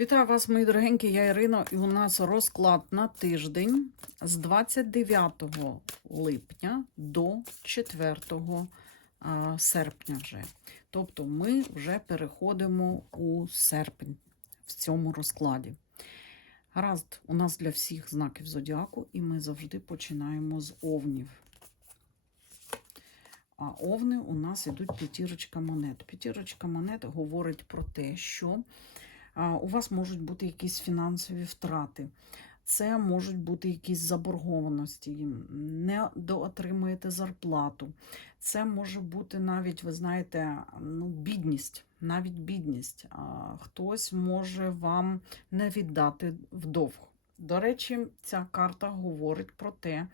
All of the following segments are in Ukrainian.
Вітаю вас, мої дорогенькі, я Ірина, і у нас розклад на тиждень з 29 липня до 4 серпня вже. Тобто ми вже переходимо у серпень в цьому розкладі. Гаразд, у нас для всіх знаків зодіаку, і ми завжди починаємо з овнів. А овни у нас ідуть п'ятірочка монет. П'ятірочка монет говорить про те, що у вас можуть бути якісь фінансові втрати. Це можуть бути якісь заборгованості, не доотримуєте зарплату. Це може бути навіть, ви знаєте, ну, бідність, навіть бідність. Хтось може вам не віддати вдовг. До речі, ця карта говорить про те,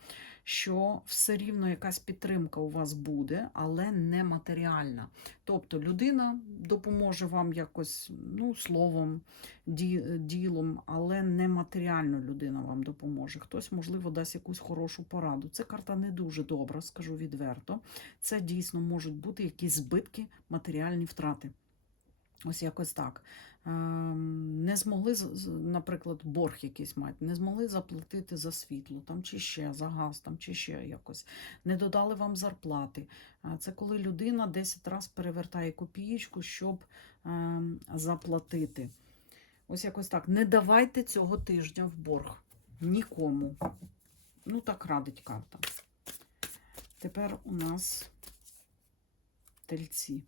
що все рівно якась підтримка у вас буде, але не матеріальна. Тобто людина допоможе вам якось ну, словом, ді- ділом, але не матеріально людина вам допоможе. Хтось, можливо, дасть якусь хорошу пораду. Це карта не дуже добра, скажу відверто. Це дійсно можуть бути якісь збитки, матеріальні втрати. Ось якось так. Ем, Не змогли, наприклад, борг якийсь мати, не змогли заплатити за світло, там чи ще за газ, там чи ще якось. Не додали вам зарплати. Це коли людина 10 разів перевертає копієчку, щоб ем, заплатити. Ось якось так. Не давайте цього тижня в борг. Нікому. Ну, так радить карта. Тепер у нас тельці.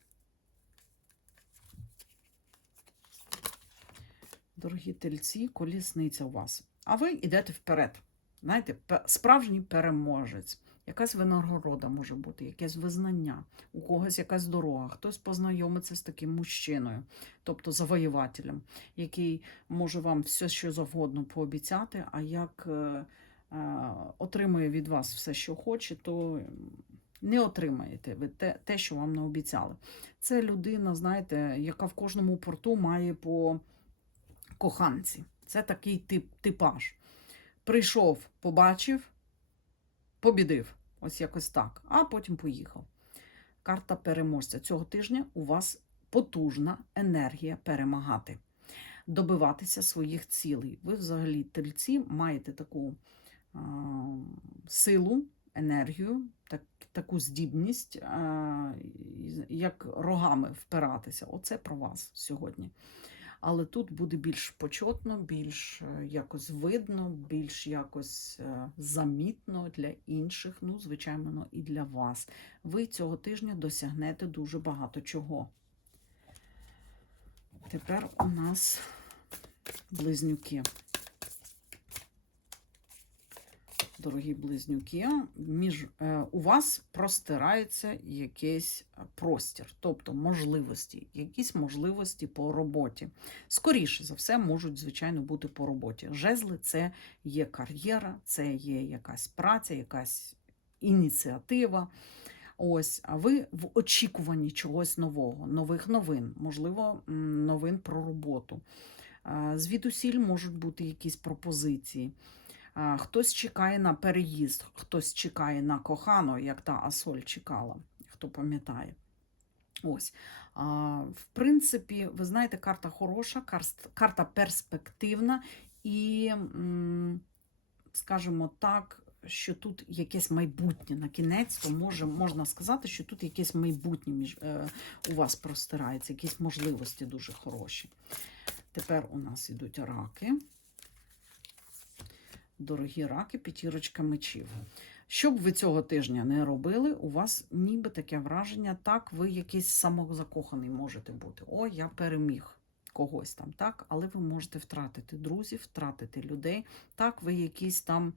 Дорогі тельці, колісниця у вас. А ви йдете вперед. Знаєте, справжній переможець. Якась винагорода може бути, якесь визнання, у когось якась дорога, хтось познайомиться з таким мужчиною, тобто завоювателем, який може вам все, що завгодно пообіцяти, а як е, е, отримує від вас все, що хоче, то не отримаєте ви те, те, що вам не обіцяли. Це людина, знаєте, яка в кожному порту має по коханці. Це такий тип, типаж. Прийшов, побачив, побідив. Ось якось так. А потім поїхав. Карта переможця. Цього тижня у вас потужна енергія перемагати, добиватися своїх цілей. Ви взагалі тельці маєте таку а, силу, енергію, так, таку здібність, а, як рогами впиратися. Оце про вас сьогодні але тут буде більш почотно, більш е, якось видно, більш якось е, замітно для інших, ну, звичайно, і для вас. Ви цього тижня досягнете дуже багато чого. Тепер у нас близнюки. Дорогі близнюки, між, е, у вас простирається якийсь простір, тобто можливості, якісь можливості по роботі. Скоріше за все, можуть, звичайно, бути по роботі. Жезли це є кар'єра, це є якась праця, якась ініціатива. Ось, а ви в очікуванні чогось нового, нових новин, можливо, новин про роботу. Звідусіль можуть бути якісь пропозиції. Хтось чекає на переїзд, хтось чекає на кохану, як та Асоль чекала, хто пам'ятає. Ось. В принципі, ви знаєте, карта хороша, карта перспективна і, скажімо так, що тут якесь майбутнє на кінець, то може, можна сказати, що тут якесь майбутнє між, е, у вас простирається, якісь можливості дуже хороші. Тепер у нас йдуть раки. Дорогі раки, п'ятірочка мечів. Що б ви цього тижня не робили, у вас ніби таке враження, так, ви якийсь самозакоханий можете бути. О, я переміг когось там, так, але ви можете втратити друзів, втратити людей. Так, ви якісь там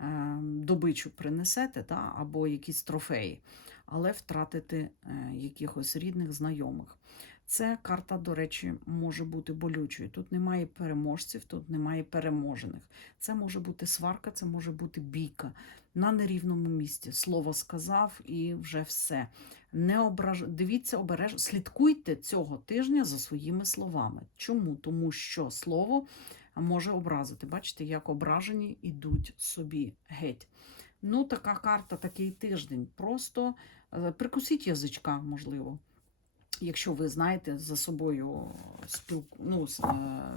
е, добичу принесете, та, або якісь трофеї, але втратити е, якихось рідних, знайомих. Це карта, до речі, може бути болючою. Тут немає переможців, тут немає переможених. Це може бути сварка, це може бути бійка на нерівному місці. Слово сказав і вже все. Не ображ... Дивіться обережно, слідкуйте цього тижня за своїми словами. Чому? Тому що слово може образити. Бачите, як ображені йдуть собі геть. Ну, така карта, такий тиждень. Просто е, прикусіть язичка, можливо. Якщо ви знаєте за собою спілку, ну, е,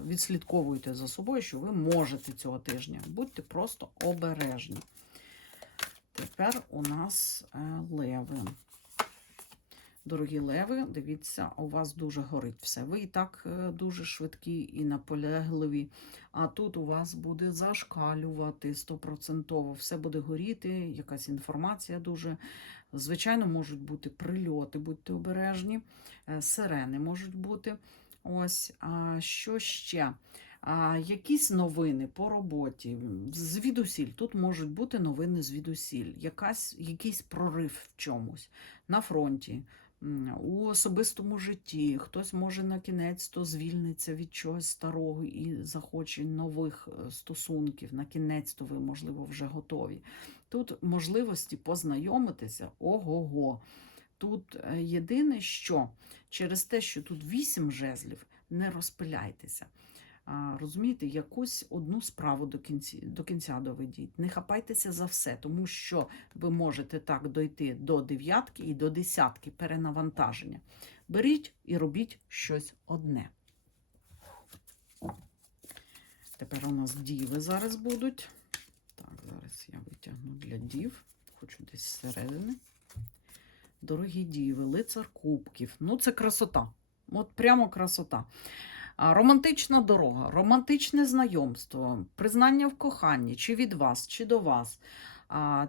відслідковуєте за собою, що ви можете цього тижня. Будьте просто обережні. Тепер у нас е, леви. Дорогі леви, дивіться, у вас дуже горить все. Ви і так е, дуже швидкі і наполегливі. А тут у вас буде зашкалювати стопроцентово. Все буде горіти, якась інформація дуже. Звичайно, можуть бути прильоти, будьте обережні, е, сирени можуть бути. Ось, а що ще? А, якісь новини по роботі, звідусіль. Тут можуть бути новини звідусіль, якась, якийсь прорив в чомусь на фронті, у особистому житті. Хтось може на кінець то звільниться від чогось старого і захоче нових е, стосунків. На кінець то ви, можливо, вже готові. Тут можливості познайомитися ого-го. Тут е, єдине, що через те, що тут вісім жезлів, не розпиляйтеся. Розумієте, якусь одну справу до кінці, до кінця доведіть. Не хапайтеся за все, тому що ви можете так дойти до дев'ятки і до десятки перенавантаження. Беріть і робіть щось одне. Тепер у нас діви зараз будуть. Так, зараз я витягну для дів. Хочу десь зсередини. Дорогі діви, лицар кубків. Ну, це красота. От прямо красота. Романтична дорога, романтичне знайомство, признання в коханні, чи від вас, чи до вас.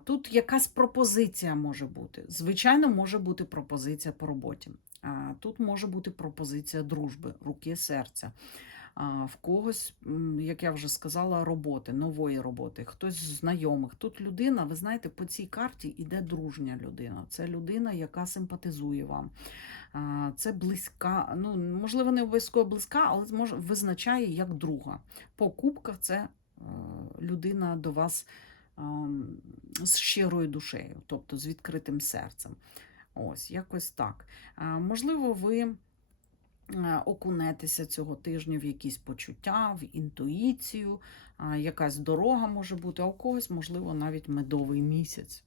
Тут якась пропозиція може бути. Звичайно, може бути пропозиція по роботі. Тут може бути пропозиція дружби, руки, серця. В когось, як я вже сказала, роботи, нової роботи, хтось з знайомих. Тут людина, ви знаєте, по цій карті йде дружня людина. Це людина, яка симпатизує вам. Це близька, ну можливо, не обов'язково близька, але може визначає як друга. По кубках це е, людина до вас з щирою душею, тобто з відкритим серцем. Ось, якось так. Можливо, ви окунетеся цього тижня в якісь почуття, в інтуїцію, якась дорога може бути, а у когось, можливо, навіть медовий місяць.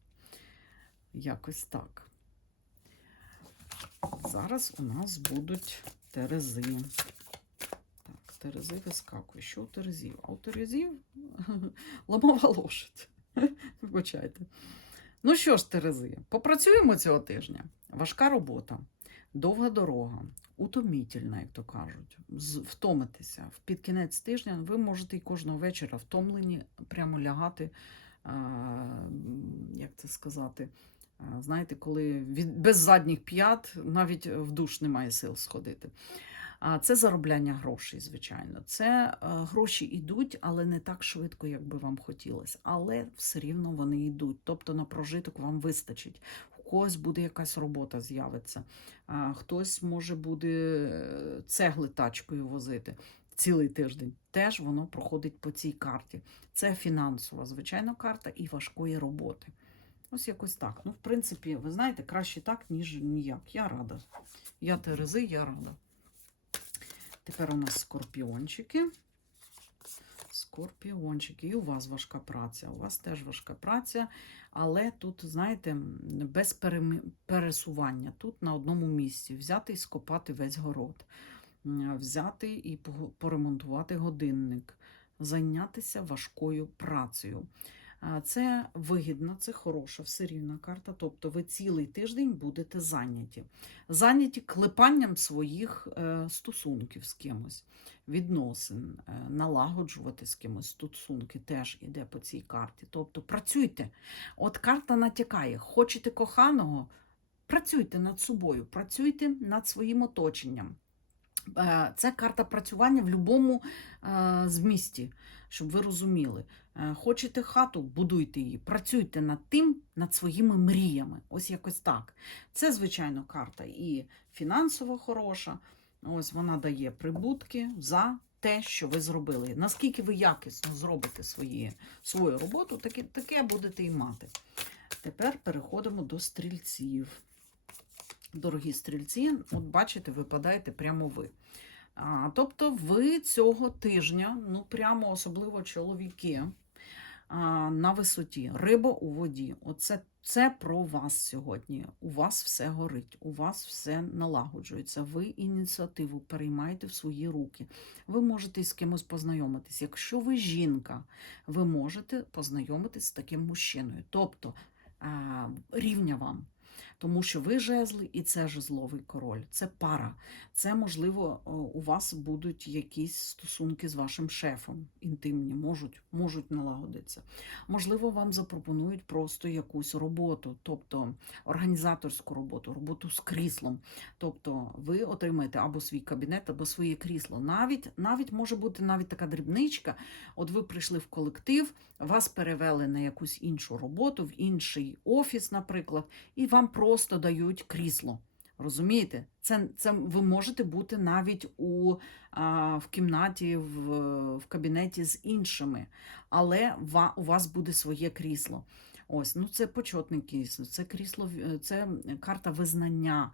Якось так. Зараз у нас будуть терези. Так, терези вискакує. Що у терезів? А у терезів ламова лошадь. Вибачайте. Ну що ж, терези, попрацюємо цього тижня. Важка робота, довга дорога, утомітельна, як то кажуть. Втомитися. В під кінець тижня ви можете і кожного вечора втомлені прямо лягати, як це сказати, знаєте, коли без задніх п'ят навіть в душ немає сил сходити. А Це заробляння грошей, звичайно. Це гроші йдуть, але не так швидко, як би вам хотілося. Але все рівно вони йдуть. Тобто на прожиток вам вистачить. Когось буде якась робота з'явиться, хтось може буде е, цегли тачкою возити цілий тиждень. Теж воно проходить по цій карті. Це фінансова, звичайно, карта і важкої роботи. Ось якось так. Ну, в принципі, ви знаєте, краще так, ніж ніяк. Я рада. Я Терези, я рада. Тепер у нас скорпіончики. Скорпіончики. І у вас важка праця. У вас теж важка праця, але тут, знаєте, без пересування. Тут на одному місці. Взяти і скопати весь город. Взяти і поремонтувати годинник. Зайнятися важкою працею. Це вигідна, це хороша, все рівна карта. Тобто ви цілий тиждень будете зайняті. Зайняті клепанням своїх е, стосунків з кимось, відносин, е, налагоджувати з кимось стосунки теж іде по цій карті. Тобто працюйте. От карта натякає, хочете коханого, працюйте над собою, працюйте над своїм оточенням. Е, Це карта працювання в будь-якому змісті, щоб ви розуміли. Е, Хочете хату, будуйте її, працюйте над тим, над своїми мріями. Ось якось так. Це, звичайно, карта і фінансово хороша. Ось вона дає прибутки за те, що ви зробили. Наскільки ви якісно зробите свої, свою роботу, таке, таке будете і мати. Tепер переходимо до стрільців. Дорогі стрільці, от бачите, випадаєте прямо ви. Тобто ви цього тижня, ну прямо особливо чоловіки, на висоті, риба у воді. Оце це про вас сьогодні. У вас все горить, у вас все налагоджується. Ви ініціативу переймаєте в свої руки. Ви можете з кимось познайомитись. Якщо ви жінка, ви можете познайомитись з таким мужчиною. Тобто рівня вам. Тому що ви жезли і це жезловий король. Це пара. Це, можливо, у вас будуть якісь стосунки з вашим шефом інтимні, можуть, можуть налагодитися. Можливо, вам запропонують просто якусь роботу, тобто організаторську роботу, роботу з кріслом. Тобто ви отримаєте або свій кабінет, або своє крісло. Навіть, навіть може бути навіть така дрібничка. От ви прийшли в колектив, вас перевели на якусь іншу роботу, в інший офіс, наприклад, і вам просто дають крісло. Розумієте? Це, це ви можете бути навіть у, а, в кімнаті, в, в кабінеті з іншими, але ва, у вас буде своє крісло. Ось, ну це почетне крісло, це крісло, це карта визнання.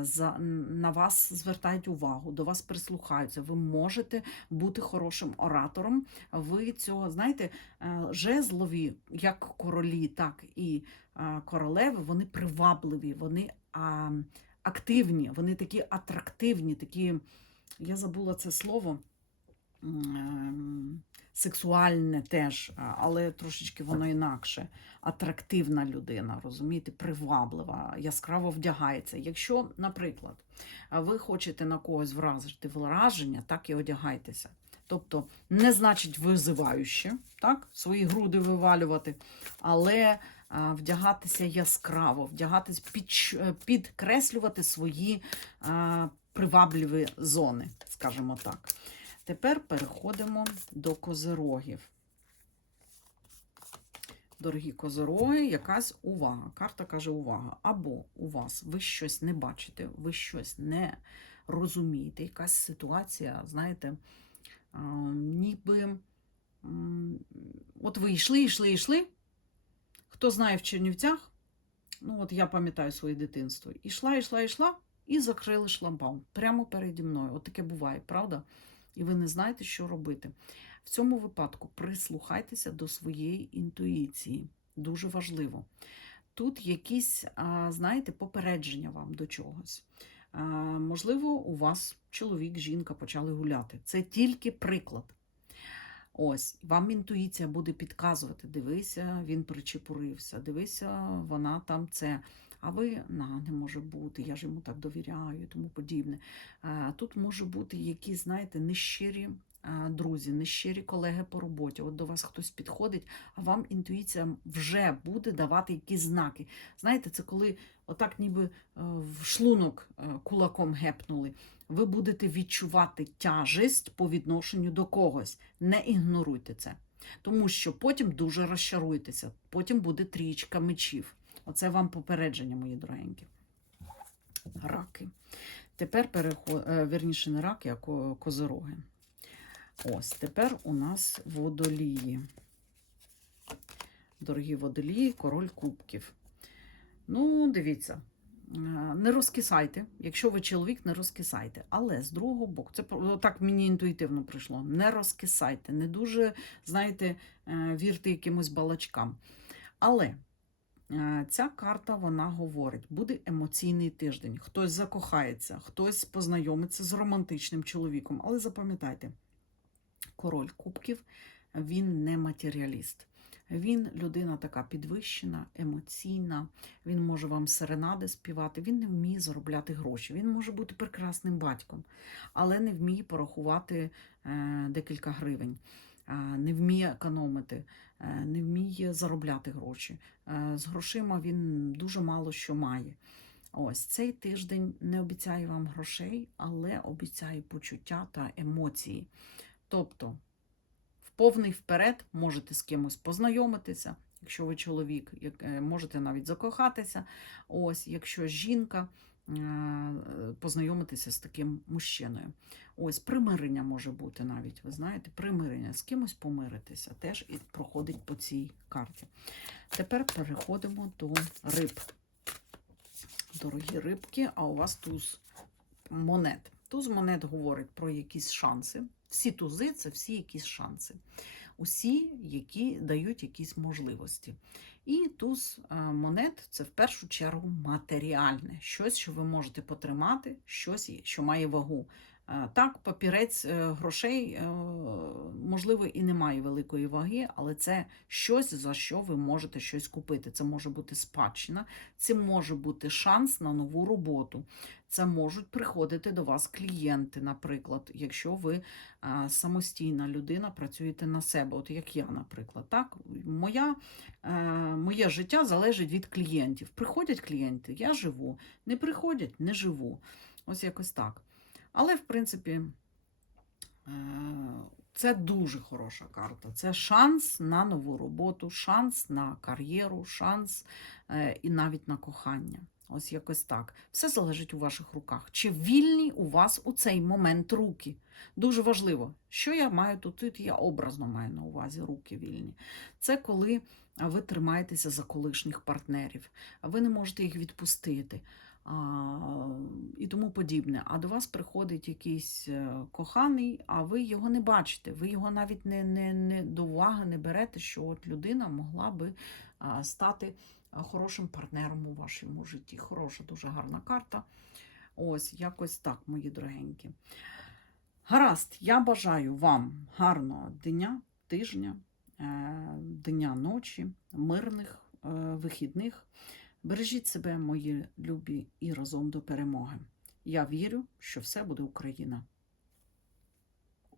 За, на вас звертають увагу, до вас прислухаються. Ви можете бути хорошим оратором. Ви цього, знаєте, е, жезлові, як королі, так і королеви, вони привабливі, вони активні, вони такі атрактивні, такі, я забула це слово. Ем, Сексуальне теж, але трошечки воно інакше. Атрактивна людина, розумієте, приваблива, яскраво вдягається. Якщо, наприклад, ви хочете на когось вразити враження, так і одягайтеся. Тобто, не значить визивающе, так, свої груди вивалювати, але а, вдягатися яскраво, вдягатись, е, підкреслювати свої а, привабливі зони, скажімо так. Тепер переходимо до козирогів. Дорогі козироги, якась увага. Карта каже увага. Або у вас ви щось не бачите, ви щось не розумієте, якась ситуація, знаєте, ніби от ви йшли, йшли, йшли. Хто знає в Чернівцях, ну от я пам'ятаю своє дитинство, ішла, ішла, ішла, і закрили шламбаум прямо переді мною. От таке буває, правда? І ви не знаєте, що робити. В цьому випадку прислухайтеся до своєї інтуїції. Дуже важливо. Тут якісь, знаєте, попередження вам до чогось. Можливо, у вас чоловік, жінка почали гуляти. Це тільки приклад. Ось, вам інтуїція буде підказувати: дивися, він причепурився, дивися, вона там це. А ви на не може бути, я ж йому так довіряю тому подібне. Тут може бути якісь, знаєте, нещирі друзі, нещирі колеги по роботі. От до вас хтось підходить, а вам інтуїція вже буде давати якісь знаки. Знаєте, це коли отак ніби е, в шлунок е, кулаком гепнули. Ви будете відчувати тяжесть по відношенню до когось. Не ігноруйте це. Тому що потім дуже розчаруєтеся, потім буде трієчка мечів. Оце вам попередження, мої дорогенькі. Раки. Тепер переходимо, вірніше, не раки, а ко- козироги. Ось, тепер у нас водолії. Дорогі водолії, король кубків. Ну, дивіться, е, не розкисайте. Якщо ви чоловік, не розкисайте. Але з другого боку, це так мені інтуїтивно прийшло. Не розкисайте, не дуже, знаєте, е, вірте якимось балачкам. Але е, ця карта вона говорить: буде емоційний тиждень. Хтось закохається, хтось познайомиться з романтичним чоловіком. Але запам'ятайте, король кубків він не матеріаліст. Він людина така підвищена, емоційна. Він може вам серенади співати. Він не вміє заробляти гроші. Він може бути прекрасним батьком, але не вміє порахувати е, декілька гривень, е, не вміє економити, е, не вміє заробляти гроші. Е, з грошима він дуже мало що має. Ось цей тиждень не обіцяє вам грошей, але обіцяє почуття та емоції. Тобто, в повний вперед можете з кимось познайомитися. Якщо ви чоловік, е, можете навіть закохатися. Ось, якщо жінка, е, познайомитися з таким мужчиною. Ось примирення може бути навіть, ви знаєте, примирення з кимось помиритися теж і проходить по цій карті. Тепер переходимо до риб. Дорогі рибки, а у вас туз монет. Туз монет говорить про якісь шанси. Всі тузи це всі якісь шанси. Усі, які дають якісь можливості. І туз е, монет це в першу чергу матеріальне, щось, що ви можете потримати, щось, що має вагу. Е, Так, папірець е, грошей, можливо, і не має великої ваги, але це щось, за що ви можете щось купити. Це може бути спадщина, це може бути шанс на нову роботу. Це можуть приходити до вас клієнти, наприклад, якщо ви самостійна людина, працюєте на себе, от як я, наприклад. Так? Моя, е, моє життя залежить від клієнтів. Приходять клієнти, я живу, не приходять, не живу. Ось якось так. Але, в принципі, е, це дуже хороша карта. Це шанс на нову роботу, шанс на кар'єру, шанс е, і навіть на кохання. Ось якось так. Все залежить у ваших руках. Чи вільні у вас у цей момент руки? Дуже важливо, що я маю тут, тут я образно маю на увазі руки вільні. Це коли ви тримаєтеся за колишніх партнерів, ви не можете їх відпустити. І тому подібне. А до вас приходить якийсь е, коханий, а ви його не бачите. Ви його навіть не, не, не до уваги не берете, що от людина могла би стати хорошим партнером у вашому житті. Хороша, дуже гарна карта. Ось, якось так, мої дорогенькі. Гаразд, я бажаю вам гарного дня, тижня, е, дня ночі, мирних е, вихідних. Бережіть себе, мої любі, і разом до перемоги. Я вірю, що все буде Україна.